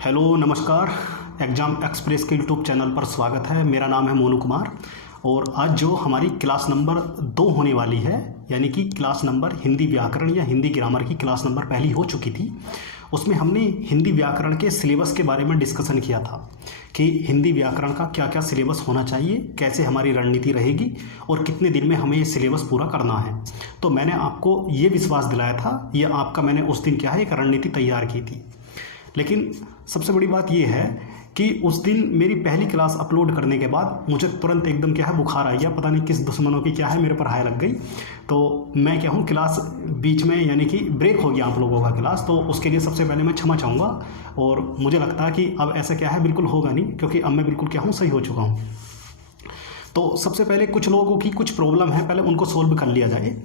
Hello नमस्कार। Exam express के YouTube channel पर स्वागत है। मेरा नाम है मोनू कुमार और आज जो हमारी क्लास नंबर 2 होने वाली है, यानी कि क्लास नंबर हिंदी व्याकरण या हिंदी ग्रामर की क्लास नंबर पहली हो चुकी थी। उसमें हमने हिंदी व्याकरण के सिलेबस के बारे में डिस्कशन किया था कि हिंदी व्याकरण का क्या क्या सिलेबस होना चाहिए, कैसे हमारी रणनीति रहेगी और कितने दिन में हमें ये सिलेबस पूरा करना है। तो मैंने आपको ये विश्वास दिलाया था, ये आपका मैंने उस दिन क्या है एक रणनीति तैयार की थी। लेकिन सबसे बड़ी बात यह है कि उस दिन मेरी पहली क्लास अपलोड करने के बाद मुझे तुरंत एकदम क्या है बुखार आ गया, पता नहीं किस दुश्मनों की क्या है मेरे पर हाय लग गई। तो मैं क्या हूँ क्लास बीच में यानी कि ब्रेक हो गया आप लोगों का क्लास, तो उसके लिए सबसे पहले मैं क्षमा चाहूँगा। और मुझे लगता है कि अब ऐसा क्या है बिल्कुल होगा नहीं, क्योंकि अब मैं बिल्कुल क्या हूँ सही हो चुका हूँ। तो सबसे पहले कुछ लोगों की कुछ प्रॉब्लम है, पहले उनको सोल्व कर लिया जाए।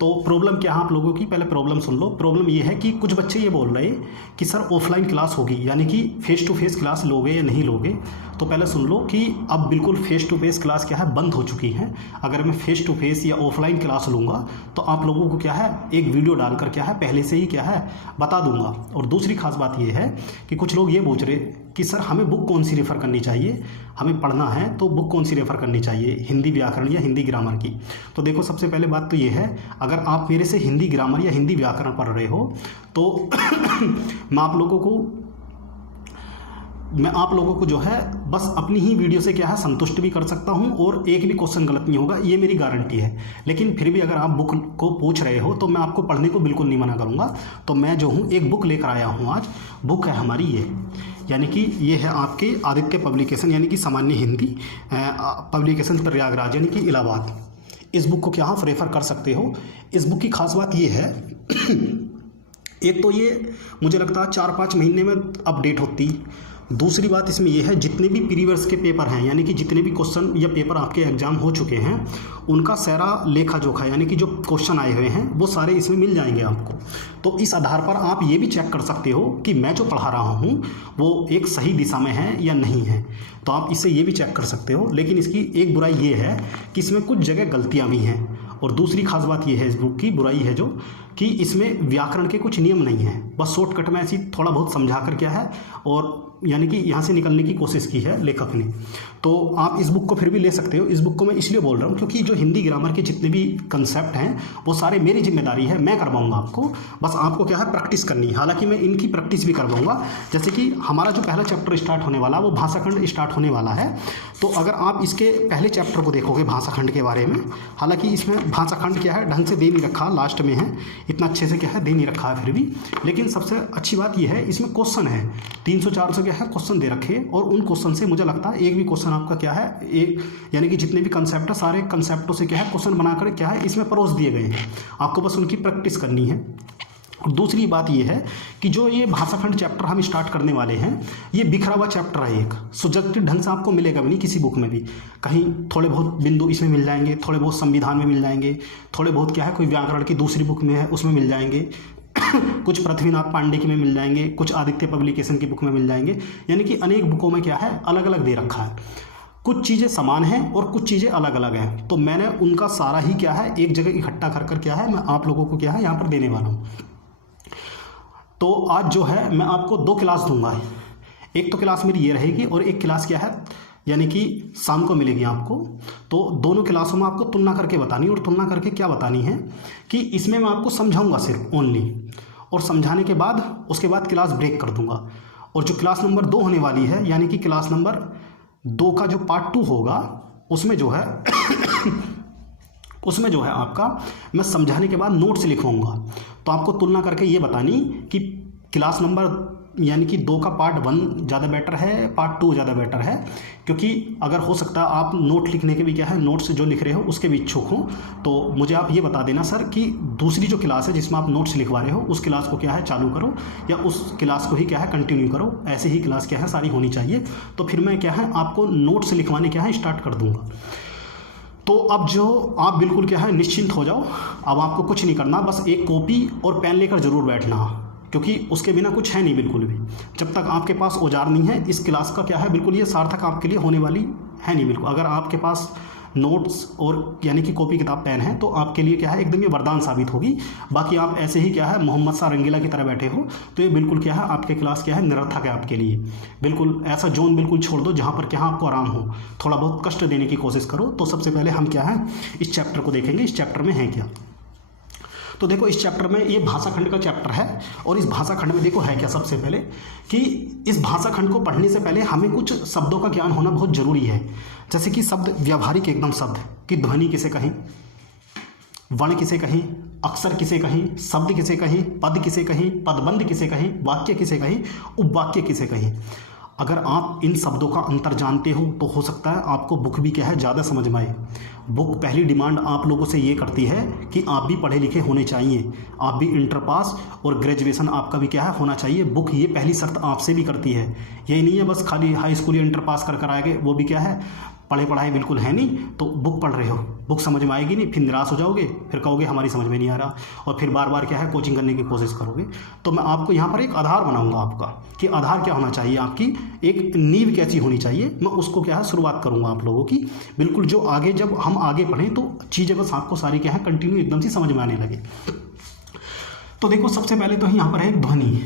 तो प्रॉब्लम क्या है आप लोगों की, पहले प्रॉब्लम सुन लो। प्रॉब्लम ये है कि कुछ बच्चे ये बोल रहे कि सर ऑफलाइन क्लास होगी, यानी कि फेस टू फेस क्लास लोगे या नहीं लोगे। तो पहले सुन लो कि अब बिल्कुल फेस टू फेस क्लास क्या है बंद हो चुकी है। अगर मैं फेस टू फेस या ऑफलाइन क्लास लूँगा तो आप लोगों को क्या है एक वीडियो डालकर क्या है पहले से ही क्या है बता दूंगा। और दूसरी खास बात ये है कि कुछ लोग ये पूछ रहे कि सर हमें बुक कौन सी रेफ़र करनी चाहिए, हमें पढ़ना है तो बुक कौन सी रेफ़र करनी चाहिए, हिंदी व्याकरण या हिंदी ग्रामर की। तो देखो सबसे पहले बात तो ये है, अगर आप मेरे से हिंदी ग्रामर या हिंदी व्याकरण पढ़ रहे हो तो मैं आप लोगों को जो है बस अपनी ही वीडियो से क्या है संतुष्ट भी कर सकता हूं और एक भी क्वेश्चन गलत नहीं होगा, ये मेरी गारंटी है। लेकिन फिर भी अगर आप बुक को पूछ रहे हो तो मैं आपको पढ़ने को बिल्कुल नहीं मना करूंगा। तो मैं जो हूं एक बुक लेकर आया हूं आज। बुक है हमारी ये, यानी कि ये है आपके आदित्य पब्लिकेशन यानी कि सामान्य हिंदी पब्लिकेशन प्रयागराज यानी कि इलाहाबाद। इस बुक को क्या आप रेफ़र कर सकते हो। इस बुक की खास बात ये है एक तो ये मुझे लगता है 4-5 महीने में अपडेट होती। दूसरी बात इसमें यह है जितने भी प्रीवियस के पेपर हैं, यानी कि जितने भी क्वेश्चन या पेपर आपके एग्जाम हो चुके हैं उनका सारा लेखा जोखा यानी कि जो क्वेश्चन आए हुए हैं वो सारे इसमें मिल जाएंगे आपको। तो इस आधार पर आप ये भी चेक कर सकते हो कि मैं जो पढ़ा रहा हूँ वो एक सही दिशा में है या नहीं है। तो आप इससे ये भी चेक कर सकते हो। लेकिन इसकी एक बुराई ये है कि इसमें कुछ जगह गलतियाँ भी हैं। और दूसरी खास बात ये है इस बुक की बुराई है जो कि इसमें व्याकरण के कुछ नियम नहीं हैं। बस शॉर्टकट में ऐसी थोड़ा बहुत समझा कर क्या है और यानी कि यहाँ से निकलने की कोशिश की है लेखक ने। तो आप इस बुक को फिर भी ले सकते हो। इस बुक को मैं इसलिए बोल रहा हूँ क्योंकि जो हिंदी ग्रामर के जितने भी कंसेप्ट हैं वो सारे मेरी जिम्मेदारी है, मैं करवाऊँगा आपको। बस आपको क्या है प्रैक्टिस करनी है। हालांकि मैं इनकी प्रैक्टिस भी करवाऊँगा। जैसे कि हमारा जो पहला चैप्टर स्टार्ट होने वाला वो भाषाखंड स्टार्ट होने वाला है। तो अगर आप इसके पहले चैप्टर को देखोगे भाषाखंड के बारे में, हालांकि इसमें भाषाखंड क्या है ढंग से दे नहीं रखा, लास्ट में है, इतना अच्छे से क्या है दे नहीं रखा है फिर भी। लेकिन सबसे अच्छी बात यह है इसमें क्वेश्चन है 300-400 क्या है क्वेश्चन दे रखे। और उन क्वेश्चन से मुझे लगता है एक भी क्वेश्चन आपका क्या है एक यानी कि जितने भी कंसेप्ट है सारे कंसेप्टों से क्या है क्वेश्चन बनाकर क्या है इसमें परोस दिए गए हैं। आपको बस उनकी प्रैक्टिस करनी है। और दूसरी बात यह है कि जो ये भाषाखंड चैप्टर हम स्टार्ट करने वाले हैं ये बिखरा हुआ चैप्टर है, एक सब्जेक्टिव ढंग से आपको मिलेगा भी नहीं किसी बुक में भी। कहीं थोड़े बहुत बिंदु इसमें मिल जाएंगे, थोड़े बहुत संविधान में मिल जाएंगे, थोड़े बहुत क्या है कोई व्याकरण की दूसरी बुक में है उसमें मिल जाएंगे कुछ पृथ्वीनाथ पांडे की में मिल जाएंगे, कुछ आदित्य पब्लिकेशन की बुक में मिल जाएंगे। यानी कि अनेक बुकों में क्या है अलग अलग दे रखा है। कुछ चीज़ें समान हैं और कुछ चीज़ें अलग अलग हैं। तो मैंने उनका सारा ही क्या है एक जगह इकट्ठा कर क्या है मैं आप लोगों को क्या है यहाँ पर देने वाला हूँ। तो आज जो है मैं आपको 2 क्लास दूंगा। एक तो क्लास मेरी ये रहेगी और एक क्लास क्या है यानी कि शाम को मिलेगी आपको। तो दोनों क्लासों में आपको तुलना करके बतानी, और तुलना करके क्या बतानी है कि इसमें मैं आपको समझाऊंगा सिर्फ ओनली, और समझाने के बाद उसके बाद क्लास ब्रेक कर दूंगा। और जो क्लास नंबर 2 होने वाली है यानी कि क्लास नंबर 2 का जो पार्ट 2 होगा उसमें जो है उसमें जो है आपका मैं समझाने के बाद नोट्स लिखवाऊंगा। तो आपको तुलना करके ये बतानी कि क्लास नंबर यानी कि 2 का पार्ट 1 ज़्यादा बेटर है, पार्ट 2 ज़्यादा बेटर है। क्योंकि अगर हो सकता है आप नोट लिखने के भी क्या है नोट्स जो लिख रहे हो उसके भी इच्छुक हो तो मुझे आप ये बता देना सर कि दूसरी जो क्लास है जिसमें आप नोट्स लिखवा रहे हो उस क्लास को क्या है चालू करो या उस क्लास को ही क्या है कंटिन्यू करो। ऐसे ही क्लास क्या है सारी होनी चाहिए। तो फिर मैं क्या है आपको नोट्स लिखवाने क्या है स्टार्ट कर दूँगा। तो अब जो आप बिल्कुल क्या है निश्चिंत हो जाओ। अब आपको कुछ नहीं करना, बस एक कॉपी और पेन लेकर ज़रूर बैठना, क्योंकि उसके बिना कुछ है नहीं बिल्कुल भी। जब तक आपके पास औजार नहीं है इस क्लास का क्या है बिल्कुल ये सार्थक आपके लिए होने वाली है नहीं बिल्कुल। अगर आपके पास नोट्स और यानी कि कॉपी किताब पेन है तो आपके लिए क्या है एकदम ये वरदान साबित होगी। बाकी आप ऐसे ही क्या है मोहम्मद सा रंगीला की तरह बैठे हो तो ये बिल्कुल क्या है आपके क्लास क्या है निरर्थक है आपके लिए। बिल्कुल ऐसा जोन बिल्कुल छोड़ दो जहाँ पर क्या आपको आराम हो, थोड़ा बहुत कष्ट देने की कोशिश करो। तो सबसे पहले हम क्या है इस चैप्टर को देखेंगे, इस चैप्टर में है क्या। तो देखो इस चैप्टर में ये भाषा खंड का चैप्टर है और इस भाषा खंड में देखो है क्या। सबसे पहले कि इस भाषा खंड को पढ़ने से पहले हमें कुछ शब्दों का ज्ञान होना बहुत जरूरी है। जैसे कि शब्द, व्यावहारिक एकदम शब्द कि ध्वनि किसे कहें, वर्ण किसे कहें, अक्षर किसे कहें, शब्द किसे कहें, पद किसे कहें, पदबंध किसे कहें, वाक्य किसे कहें, उपवाक्य किसे कहें। अगर आप इन शब्दों का अंतर जानते हो तो हो सकता है आपको बुक भी क्या है ज़्यादा समझ में आए। बुक पहली डिमांड आप लोगों से ये करती है कि आप भी पढ़े लिखे होने चाहिए, आप भी इंटर पास और ग्रेजुएशन आपका भी क्या है होना चाहिए। बुक ये पहली शर्त आपसे भी करती है। यही नहीं है बस खाली हाई स्कूल या इंटर पास कर आएंगे, वो भी क्या है पढ़े पढ़ाई बिल्कुल है नहीं तो बुक पढ़ रहे हो, बुक समझ में आएगी नहीं, फिर निराश हो जाओगे, फिर कहोगे हमारी समझ में नहीं आ रहा और फिर बार बार क्या है कोचिंग करने की कोशिश करोगे। तो मैं आपको यहाँ पर एक आधार बनाऊंगा आपका कि आधार क्या होना चाहिए, आपकी एक नींव कैसी होनी चाहिए। मैं उसको क्या है शुरुआत करूँगा आप लोगों की बिल्कुल, जो आगे जब हम आगे पढ़ें तो चीज़ें बस आपको सारी क्या है कंटिन्यू एकदम से समझ में आने लगे। तो देखो सबसे पहले तो यहाँ पर है ध्वनि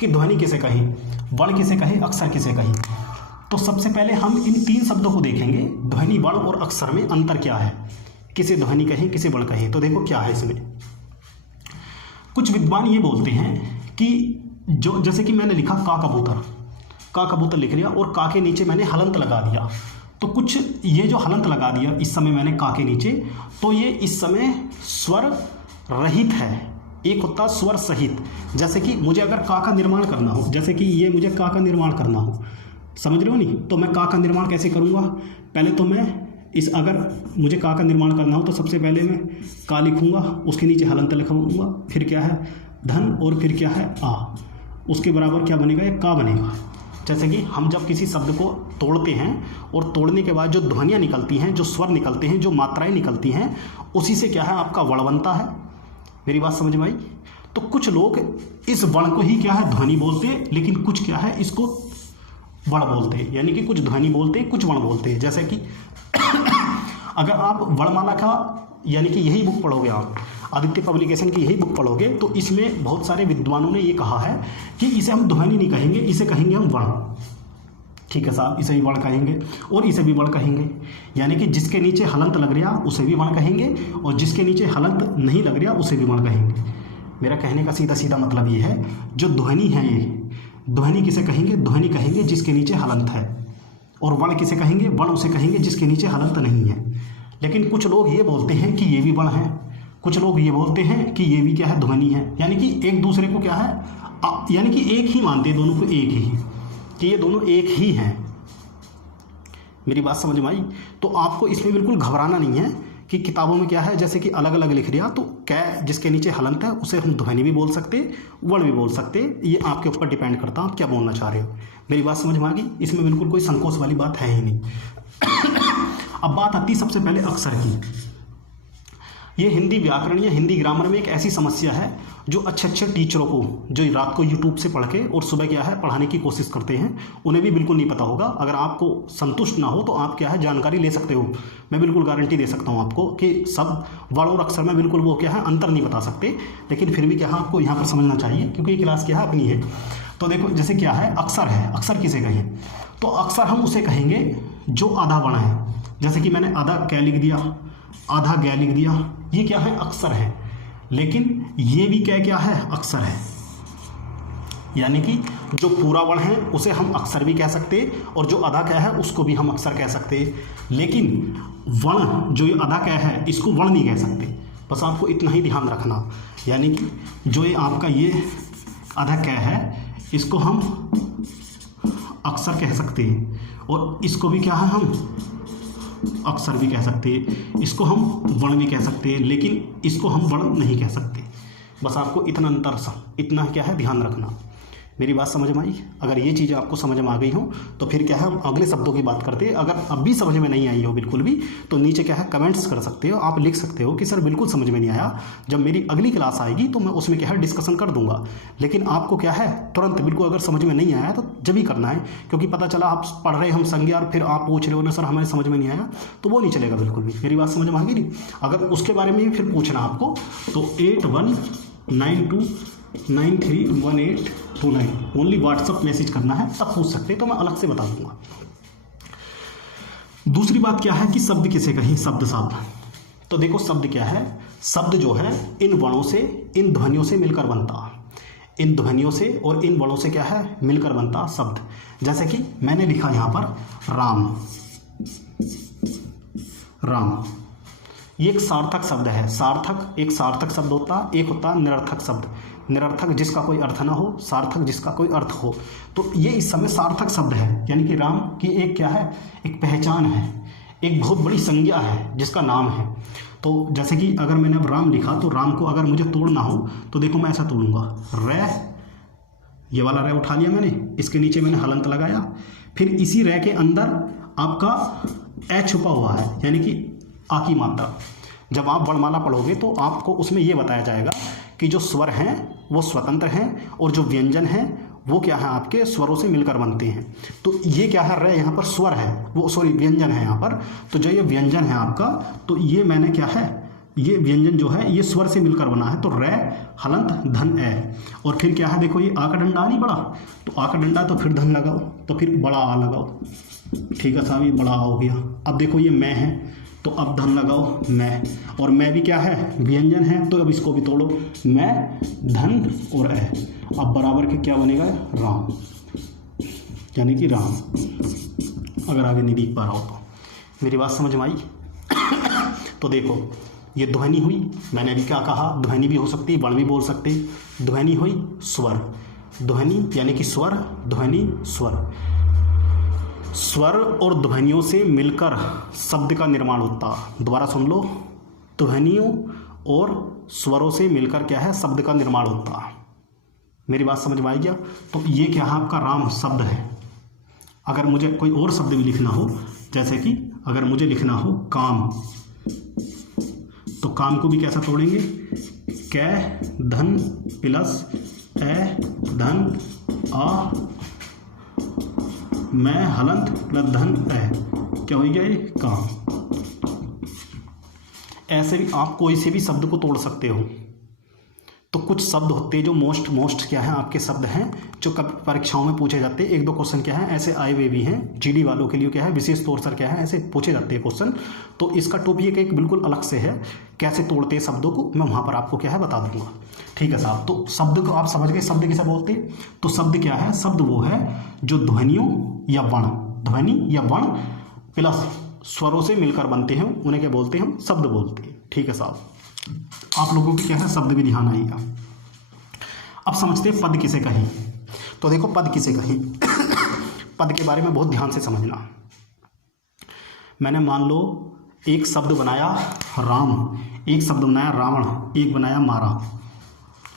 कि ध्वनि किसे कहें, वर्ण किसे कहें, अक्षर किसे कहें। तो सबसे पहले हम इन तीन शब्दों को देखेंगे, ध्वनि, वर्ण और अक्षर में अंतर क्या है, किसे ध्वनि कहें किसे वर्ण कहें। तो देखो क्या है इसमें, कुछ विद्वान ये बोलते हैं कि जो जैसे कि मैंने लिखा का कबूतर लिख लिया और का के नीचे मैंने हलंत लगा दिया। तो कुछ ये जो हलंत लगा दिया इस समय मैंने का के नीचे, तो ये इस समय स्वर रहित है। एक होता स्वर सहित, जैसे कि मुझे अगर का निर्माण करना हो, जैसे कि ये मुझे का निर्माण करना हो, समझ रहे हो नहीं, तो मैं का निर्माण कैसे करूँगा। पहले तो मैं अगर मुझे का निर्माण करना हो तो सबसे पहले मैं का लिखूँगा, उसके नीचे हलंत लिखूँगा, फिर क्या है धन और फिर क्या है आ, उसके बराबर क्या बनेगा, एक का बनेगा। जैसे कि हम जब किसी शब्द को तोड़ते हैं और तोड़ने के बाद जो ध्वनियाँ निकलती हैं, जो स्वर निकलते हैं, जो मात्राएँ निकलती हैं, उसी से क्या है आपका वर्ण बनता है। मेरी बात समझ में आई। तो कुछ लोग इस वर्ण को ही क्या है ध्वनि बोलते हैं, लेकिन कुछ क्या है इसको वर्ण बोलते हैं, यानी कि कुछ ध्वनि बोलते हैं कुछ वर्ण बोलते हैं। जैसे कि अगर आप वर्णमाला का यानी कि यही बुक पढ़ोगे, आप आदित्य पब्लिकेशन की यही बुक पढ़ोगे, तो इसमें बहुत सारे विद्वानों ने ये कहा है कि इसे हम ध्वनि नहीं कहेंगे, इसे कहेंगे हम वर्ण। ठीक है साहब, इसे भी वर्ण कहेंगे और इसे भी वर्ण कहेंगे, यानी कि जिसके नीचे हलंत लग रहा उसे भी वर्ण कहेंगे और जिसके नीचे हलंत नहीं लग रहा उसे भी वर्ण कहेंगे। मेरा कहने का सीधा सीधा मतलब ये है, जो ध्वनि है ये ध्वनि किसे कहेंगे, ध्वनि कहेंगे जिसके नीचे हलंत है, और वर्ण किसे कहेंगे, वर्ण उसे कहेंगे जिसके नीचे हलंत नहीं है। लेकिन कुछ लोग ये बोलते हैं कि ये भी वर्ण है, कुछ लोग ये बोलते हैं कि ये भी क्या है ध्वनि है, यानी कि एक दूसरे को क्या है यानी कि एक ही मानते हैं दोनों को, एक ही कि ये दोनों एक ही हैं। मेरी बात समझ में आई। तो आपको इसमें बिल्कुल घबराना नहीं है कि किताबों में क्या है जैसे कि अलग अलग लिख दिया, तो क्या जिसके नीचे हलंत है उसे हम ध्वनि भी बोल सकते, वर्ण भी बोल सकते, ये आपके ऊपर डिपेंड करता है आप क्या बोलना चाह रहे हो। मेरी बात समझ में आ गई, इसमें बिल्कुल कोई संकोच वाली बात है ही नहीं। अब बात आती सबसे पहले अक्षर की। ये हिंदी व्याकरण या हिंदी ग्रामर में एक ऐसी समस्या है जो अच्छे अच्छे टीचरों को जो रात को यूट्यूब से पढ़ के और सुबह क्या है पढ़ाने की कोशिश करते हैं, उन्हें भी बिल्कुल नहीं पता होगा। अगर आपको संतुष्ट ना हो तो आप क्या है जानकारी ले सकते हो, मैं बिल्कुल गारंटी दे सकता हूँ आपको कि सब वर्ण और अक्षर में बिल्कुल वो क्या है अंतर नहीं बता सकते, लेकिन फिर भी क्या है आपको यहाँ पर समझना चाहिए क्योंकि ये क्लास क्या है अपनी है। तो देखो जैसे क्या है अक्षर है, अक्षर किसे कहें, तो अक्षर हम उसे कहेंगे जो आधा वर्ण है। जैसे कि मैंने आधा कै लिख दिया, आधा गै लिख दिया, ये क्या है अक्षर है। लेकिन ये भी क्या है अक्षर है, यानी कि जो पूरा वर्ण है उसे हम अक्षर भी कह सकते और जो आधा कै है उसको भी हम अक्षर कह सकते। लेकिन वर्ण जो ये आधा कै है इसको वर्ण नहीं कह सकते, बस आपको इतना ही ध्यान रखना। यानी कि जो ये आपका ये आधा कै है इसको हम अक्षर कह सकते हैं और इसको भी क्या है हम अक्षर भी कह सकते हैं, इसको हम वर्ण भी कह सकते हैं, लेकिन इसको हम वर्ण नहीं कह सकते। बस आपको इतना अंतर सा इतना क्या है ध्यान रखना। मेरी बात समझ में आई? अगर ये चीज़ें आपको समझ में आ गई हो तो फिर क्या है, हम अगले शब्दों की बात करते हैं। अगर अब भी समझ में नहीं आई हो बिल्कुल भी, तो नीचे क्या है कमेंट्स कर सकते हो, आप लिख सकते हो कि सर बिल्कुल समझ में नहीं आया। जब मेरी अगली क्लास आएगी तो मैं उसमें क्या है डिस्कशन कर दूंगा। लेकिन आपको क्या है तुरंत बिल्कुल अगर समझ में नहीं आया तो जब ही करना है, क्योंकि पता चला आप पढ़ रहे हम संज्ञा और फिर आप पूछ रहे हो ना सर हमें समझ में नहीं आया, तो वो नहीं चलेगा बिल्कुल भी। मेरी बात समझ में आ गई नहीं? अगर उसके बारे में भी फिर पूछना आपको तो 8192931829 ओनली व्हाट्सअप मैसेज करना है, तब पूछ सकते हैं, तो मैं अलग से बता दूंगा। दूसरी बात क्या है कि शब्द किसे कहें, शब्द शब्द। तो देखो शब्द क्या है, शब्द जो है इन वर्णों से, इन ध्वनियों से मिलकर बनता, इन ध्वनियों से और इन वर्णों से क्या है मिलकर बनता शब्द। जैसे कि मैंने लिखा यहां पर राम, राम ये एक सार्थक शब्द है। सार्थक, एक सार्थक शब्द होता है, एक होता है निरर्थक शब्द। निरर्थक जिसका कोई अर्थ ना हो, सार्थक जिसका कोई अर्थ हो। तो ये इस समय सार्थक शब्द है, यानी कि राम की एक क्या है, एक पहचान है, एक बहुत बड़ी संज्ञा है जिसका नाम है। तो जैसे कि अगर मैंने अब राम लिखा तो राम को अगर मुझे तोड़ना हो तो देखो मैं ऐसा तोड़ूंगा, रे, ये वाला रे उठा लिया मैंने, इसके नीचे मैंने हलंत लगाया, फिर इसी रे के अंदर आपका ए छुपा हुआ है, यानी कि आ की मात्रा। जब आप वर्णमाला पढ़ोगे तो आपको उसमें यह बताया जाएगा कि जो स्वर हैं वो स्वतंत्र हैं और जो व्यंजन हैं वो क्या है आपके स्वरों से मिलकर बनते हैं। तो ये क्या है, रे यहाँ पर स्वर है, वो सॉरी व्यंजन है यहाँ पर। तो जो ये व्यंजन है आपका, तो ये मैंने क्या है, ये व्यंजन जो है ये स्वर से मिलकर बना है। तो रे हलंत धन ए, और फिर क्या है देखो ये आ का डंडा नहीं बड़ा, तो आ का डंडा तो फिर धन लगाओ, तो फिर बड़ा आ लगाओ, ठीक है साहब, ये बड़ा आ हो गया। अब देखो ये मैं है, तो अब धन लगाओ मैं, और मैं भी क्या है व्यंजन है, तो अब इसको भी तोड़ो, मैं धन और ए, अब बराबर के क्या बनेगा राम, यानी कि राम। अगर आगे नहीं दिख पा रहा हो तो मेरी बात समझ में आई? तो देखो ये ध्वनि हुई, मैंने अभी क्या कहा, ध्वनि भी हो सकती है, वर्ण भी बोल सकते हैं। ध्वनि हुई स्वर, ध्वनि यानी कि स्वर, ध्वनि स्वर। स्वर और ध्वनियों से मिलकर शब्द का निर्माण होता। दोबारा सुन लो, ध्वनियों और स्वरों से मिलकर क्या है शब्द का निर्माण होता। मेरी बात समझ में आई क्या? तो ये क्या है आपका राम शब्द है। अगर मुझे कोई और शब्द भी लिखना हो, जैसे कि अगर मुझे लिखना हो काम, तो काम को भी कैसा तोड़ेंगे, कै धन प्लस ए धन आ, मैं हलंत प्लस धन है, क्या हो गया ये काम। ऐसे भी आप कोई से भी शब्द को तोड़ सकते हो। तो कुछ शब्द होते हैं जो मोस्ट क्या है आपके शब्द हैं, जो कभी परीक्षाओं में पूछे जाते हैं। एक दो क्वेश्चन क्या है ऐसे आए हुए भी हैं, जीडी वालों के लिए क्या है विशेष तौर पर क्या है ऐसे पूछे जाते हैं क्वेश्चन। तो इसका टॉपिक एक बिल्कुल अलग से है, कैसे तोड़ते हैं शब्दों को, मैं वहाँ पर आपको क्या है बता दूंगा। ठीक है साहब, तो शब्द को आप समझ गए, शब्द किसे बोलते हैं? तो शब्द क्या है, शब्द वो है जो ध्वनियों या वर्ण, ध्वनि या वर्ण प्लस स्वरों से मिलकर बनते हैं, उन्हें क्या बोलते हैं, हम शब्द बोलते हैं। ठीक है साहब, आप लोगों की क्या है शब्द भी ध्यान आएगा। अब समझते हैं पद किसे कहें। तो देखो पद किसे कहें, पद के बारे में बहुत ध्यान से समझना। मैंने मान लो एक शब्द बनाया राम, एक शब्द बनाया रावण, एक बनाया मारा।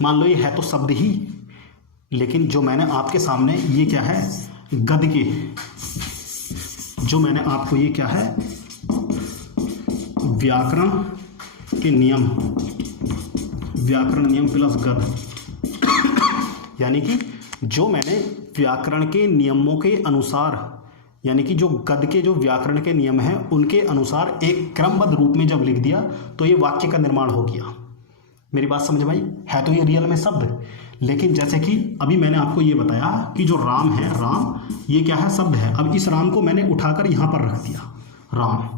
मान लो ये है तो शब्द ही, लेकिन जो मैंने आपके सामने ये क्या है गद के, जो मैंने आपको ये क्या है व्याकरण के नियम, व्याकरण नियम प्लस गद, यानी कि जो मैंने व्याकरण के नियमों के अनुसार, यानी कि जो गद के जो व्याकरण के नियम हैं उनके अनुसार एक क्रमबद्ध रूप में जब लिख दिया तो ये वाक्य का निर्माण हो गया। मेरी बात समझ में आई? है तो ये रियल में शब्द, लेकिन जैसे कि अभी मैंने आपको ये बताया कि जो राम है, राम ये क्या है शब्द है। अब इस राम को मैंने उठाकर यहाँ पर रख दिया राम।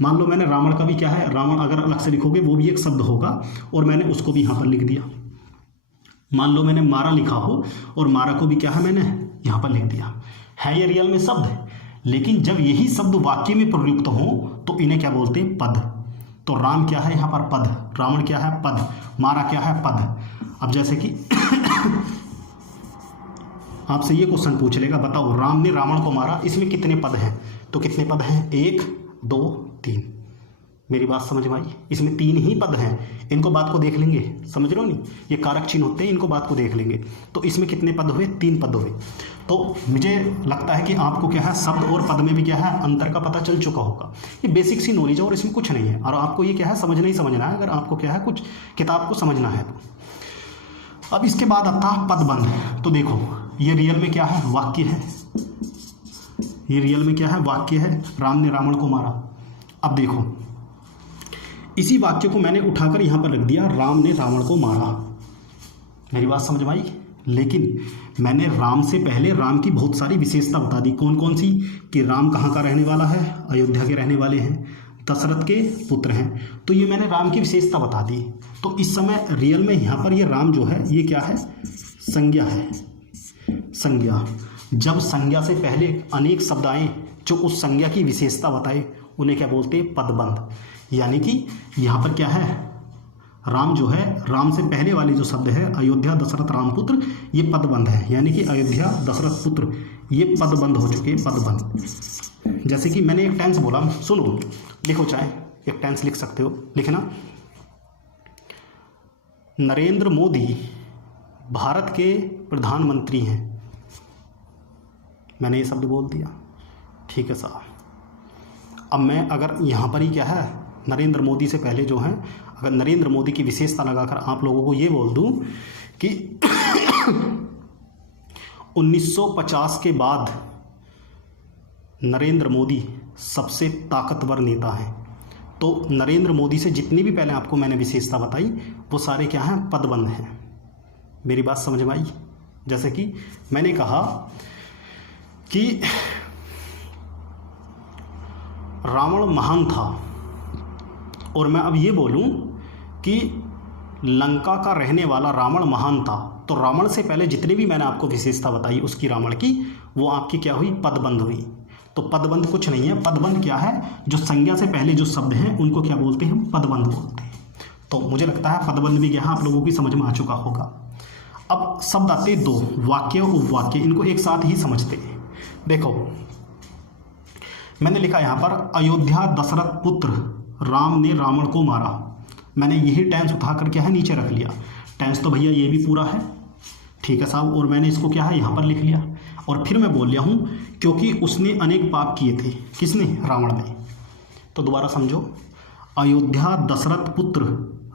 मान लो मैंने रावण का भी क्या है, रावण अगर अलग से लिखोगे वो भी एक शब्द होगा, और मैंने उसको भी यहाँ पर लिख दिया। मान लो मैंने मारा लिखा हो और मारा को भी क्या है मैंने यहाँ पर लिख दिया। है ये रियल में शब्द, लेकिन जब यही शब्द वाक्य में प्रयुक्त हो तो इन्हें क्या बोलते हैं, पद। तो राम क्या है यहाँ पर पद, रावण क्या है पद, मारा क्या है पद। अब जैसे कि आपसे ये क्वेश्चन पूछ लेगा, बताओ राम ने रावण को मारा, इसमें कितने पद हैं? तो कितने पद हैं, 1 2 3, मेरी बात समझ में आई? इसमें 3 ही पद हैं, इनको बात को देख लेंगे, समझ रहे हो नहीं, ये कारक चिन्ह होते हैं, इनको बात को देख लेंगे। तो इसमें कितने पद हुए? 3 पद हुए। तो मुझे लगता है कि आपको क्या है, शब्द और पद में भी क्या है, अंतर का पता चल चुका होगा। ये बेसिक सी नॉलेज है और इसमें कुछ नहीं है, और आपको ये क्या है, समझना ही समझना है, अगर आपको क्या है कुछ किताब को समझना है तो। अब इसके बाद आता है पदबंध। तो देखो ये रियल में क्या है, वाक्य है, ये रियल में क्या है, वाक्य है, राम ने रावण को मारा। अब देखो इसी वाक्य को मैंने उठाकर यहाँ पर रख दिया, राम ने रावण को मारा। मेरी बात समझ में आई? लेकिन मैंने राम से पहले राम की बहुत सारी विशेषता बता दी। कौन कौन सी? कि राम कहाँ का रहने वाला है, अयोध्या के रहने वाले हैं, दशरथ के पुत्र हैं। तो ये मैंने राम की विशेषता बता दी। तो इस समय रियल में यहाँ पर ये राम जो है ये क्या है, संज्ञा है, संज्ञा। जब संज्ञा से पहले अनेक शब्द आए जो उस संज्ञा की विशेषता बताए, उन्हें क्या बोलते हैं, पदबंध। यानी कि यहाँ पर क्या है, राम जो है, राम से पहले वाले जो शब्द है, अयोध्या दशरथ रामपुत्र, ये पदबंध है। यानी कि अयोध्या दशरथ पुत्र, ये पदबंध हो चुके, पदबंध। जैसे कि मैंने एक टेंस बोला, सुनो, लिखो, चाहे एक टेंस लिख सकते हो, लिखना, नरेंद्र मोदी भारत के प्रधानमंत्री हैं। मैंने ये शब्द बोल दिया, ठीक है साहब। अब मैं अगर यहाँ पर ही क्या है, नरेंद्र मोदी से पहले जो है, अगर नरेंद्र मोदी की विशेषता लगाकर आप लोगों को ये बोल दूं कि 1950 के बाद नरेंद्र मोदी सबसे ताकतवर नेता हैं, तो नरेंद्र मोदी से जितनी भी पहले आपको मैंने विशेषता बताई वो सारे क्या हैं, पदबंध हैं। मेरी बात समझ में आई? जैसे कि मैंने कहा कि रावण महान था, और मैं अब ये बोलूं कि लंका का रहने वाला रावण महान था, तो रावण से पहले जितने भी मैंने आपको विशेषता बताई उसकी, रावण की, वो आपकी क्या हुई, पदबंध हुई। तो पदबंध कुछ नहीं है, पदबंध क्या है, जो संज्ञा से पहले जो शब्द हैं उनको क्या बोलते हैं, पदबंध बोलते हैं। तो मुझे लगता है पदबंध भी क्या आप लोगों की समझ में आ चुका होगा। अब शब्द आते हैं 2, वाक्य और उपवाक्य, इनको एक साथ ही समझते हैं। देखो मैंने लिखा यहाँ पर, अयोध्या दशरथ पुत्र राम ने रावण को मारा। मैंने यही टेंस उठा कर क्या है, नीचे रख लिया। टेंस तो भैया ये भी पूरा है, ठीक है साहब, और मैंने इसको क्या है, यहाँ पर लिख लिया। और फिर मैं बोल लिया हूँ क्योंकि उसने अनेक पाप किए थे। किसने? रावण ने। तो दोबारा समझो, अयोध्या दशरथ पुत्र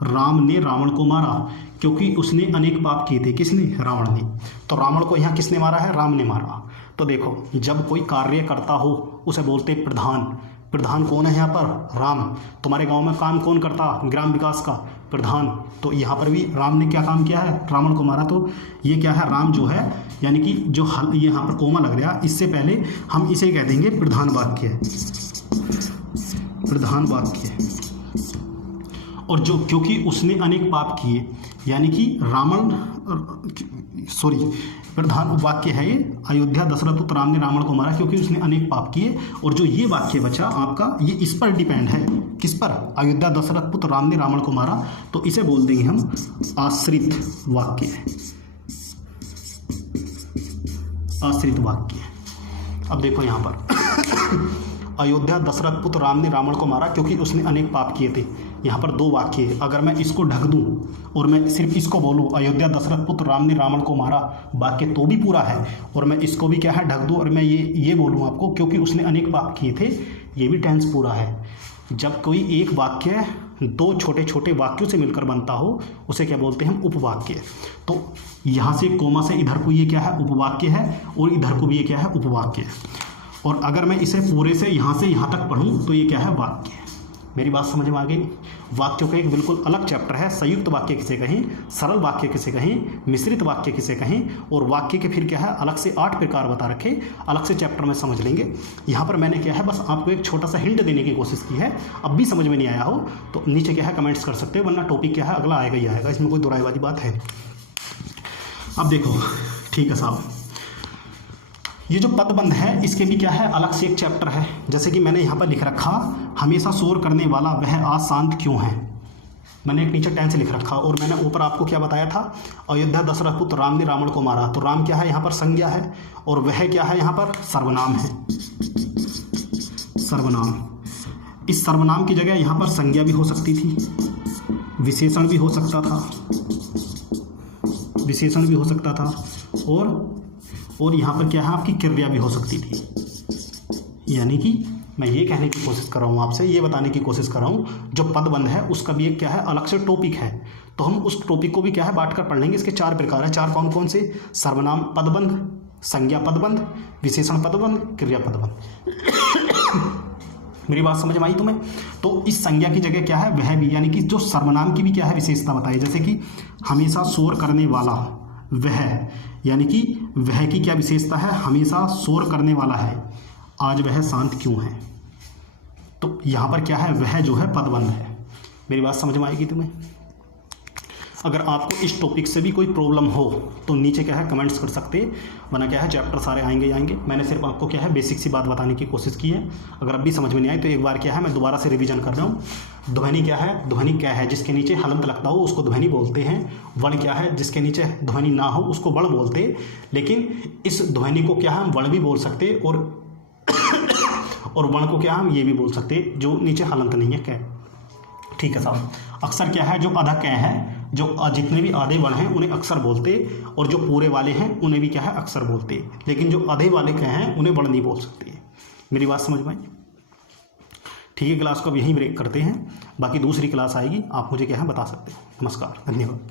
राम ने रावण को मारा क्योंकि उसने अनेक पाप किए थे। किसने? रावण ने। तो रावण को यहाँ किसने मारा है? राम ने मारा। तो देखो जब कोई कार्य करता हो उसे बोलते प्रधान। प्रधान कौन है यहाँ पर? राम। तुम्हारे गांव में काम कौन करता? ग्राम विकास का प्रधान। तो यहाँ पर भी राम ने क्या काम किया है? रावण को मारा। तो ये क्या है? राम जो है, यानी कि जो ये यहाँ पर कोमा लग रहा, इससे पहले हम इसे कह देंगे प्रधान वाक्य, प्रधान वाक्य। और जो क्योंकि उसने अनेक पाप किए, यानी कि रावण, प्रधान वाक्य है ये, अयोध्या दशरथ पुत्र राम ने रावण को मारा क्योंकि उसने अनेक पाप किए। और जो ये वाक्य बचा आपका, ये इस पर डिपेंड है। किस पर? अयोध्या दशरथ पुत्र राम ने रावण को मारा। तो इसे बोल देंगे हम आश्रित वाक्य, आश्रित वाक्य। अब देखो यहाँ पर अयोध्या दशरथ पुत्र राम ने रावण को मारा क्योंकि उसने अनेक पाप किए थे। यहाँ पर 2 वाक्य है। अगर मैं इसको ढक दूँ और मैं सिर्फ इसको बोलूँ अयोध्या दशरथ पुत्र राम ने रावण को मारा, वाक्य तो भी पूरा है। और मैं इसको भी क्या है, ढक दूँ और मैं ये बोलूँ आपको क्योंकि उसने अनेक पाप किए थे, ये भी टेंस पूरा है। जब कोई एक वाक्य 2 छोटे छोटे वाक्यों से मिलकर बनता हो उसे क्या बोलते हैं? उपवाक्य। तो यहाँ से कोमा से इधर को ये क्या है? उपवाक्य है, और इधर को भी ये क्या है? उपवाक्य। और अगर मैं इसे पूरे से यहाँ तक पढ़ूँ तो ये क्या है? वाक्य। मेरी बात समझ में आ गई? वाक्यों का एक बिल्कुल अलग चैप्टर है। संयुक्त वाक्य किसे कहें, सरल वाक्य किसे कहें, मिश्रित वाक्य किसे कहें, और वाक्य के फिर क्या है, अलग से 8 प्रकार बता रखे, अलग से चैप्टर में समझ लेंगे। यहाँ पर मैंने क्या है, बस आपको एक छोटा सा हिंट देने की कोशिश की है। अब भी समझ में नहीं आया हो तो नीचे क्या है, कमेंट्स कर सकते हो, वरना टॉपिक क्या है, अगला आएगा ही आएगा, इसमें कोई दुराई वाली बात है। अब देखो, ठीक है साहब, ये जो पदबंध है इसके भी क्या है, अलग से एक चैप्टर है। जैसे कि मैंने यहाँ पर लिख रखा, हमेशा शोर करने वाला वह आज शांत क्यों है। मैंने एक नीचे टेंस लिख रखा, और मैंने ऊपर आपको क्या बताया था, अयोध्या दशरथ पुत्र राम ने रावण को मारा। तो राम क्या है यहाँ पर? संज्ञा है, और वह क्या है यहाँ पर? सर्वनाम है, सर्वनाम। इस सर्वनाम की जगह यहाँ पर संज्ञा भी हो सकती थी, विशेषण भी हो सकता था, विशेषण भी हो सकता था, और यहाँ पर क्या है आपकी क्रिया भी हो सकती थी। यानी कि मैं ये कहने की कोशिश कर रहा हूँ आपसे, ये बताने की कोशिश कर रहा हूँ, जो पदबंध है उसका भी एक क्या है अलग से टॉपिक है, तो हम उस टॉपिक को भी क्या है बांट कर पढ़ लेंगे। इसके 4 प्रकार है। 4 कौन कौन से? सर्वनाम पदबंध, संज्ञा पदबंध, विशेषण पदबंध, क्रिया पदबंध। मेरी बात समझ में आई तुम्हें? तो इस संज्ञा की जगह क्या है वह भी, यानी कि जो सर्वनाम की भी क्या है विशेषता बताई, जैसे कि हमेशा शोर करने वाला वह, यानी कि वह की क्या विशेषता है? हमेशा शोर करने वाला है, आज वह शांत क्यों है। तो यहाँ पर क्या है वह जो है पदबंध है। मेरी बात समझ में आएगी तुम्हें? अगर आपको इस टॉपिक से भी कोई प्रॉब्लम हो तो नीचे क्या है कमेंट्स कर सकते, वरना क्या है चैप्टर सारे आएंगे ही आएंगे। मैंने सिर्फ आपको क्या है बेसिक सी बात बताने की कोशिश की है। अगर अब भी समझ में नहीं आई तो एक बार क्या है मैं दोबारा से रिवीजन कर रहा हूँ। ध्वनि क्या है? ध्वनि क्या है? जिसके नीचे हलंत लगता हो उसको ध्वनि बोलते हैं। वर्ण क्या है? जिसके नीचे ध्वनि ना हो उसको वर्ण बोलते। लेकिन इस ध्वनि को क्या हम वर्ण भी बोल सकते, और वर्ण को क्या हम ये भी बोल सकते जो नीचे हलंत नहीं है कै। ठीक है साहब। अक्सर क्या है जो अधा कै है, जो जितने भी आधे वर्ण हैं उन्हें अक्सर बोलते, और जो पूरे वाले हैं उन्हें भी क्या है अक्सर बोलते, लेकिन जो आधे वाले कै हैं उन्हें वर्ण नहीं बोल सकते। मेरी बात समझ में आई? ठीक है, क्लास को अब यहीं ब्रेक करते हैं, बाकी दूसरी क्लास आएगी, आप मुझे क्या है बता सकते हो। नमस्कार, धन्यवाद।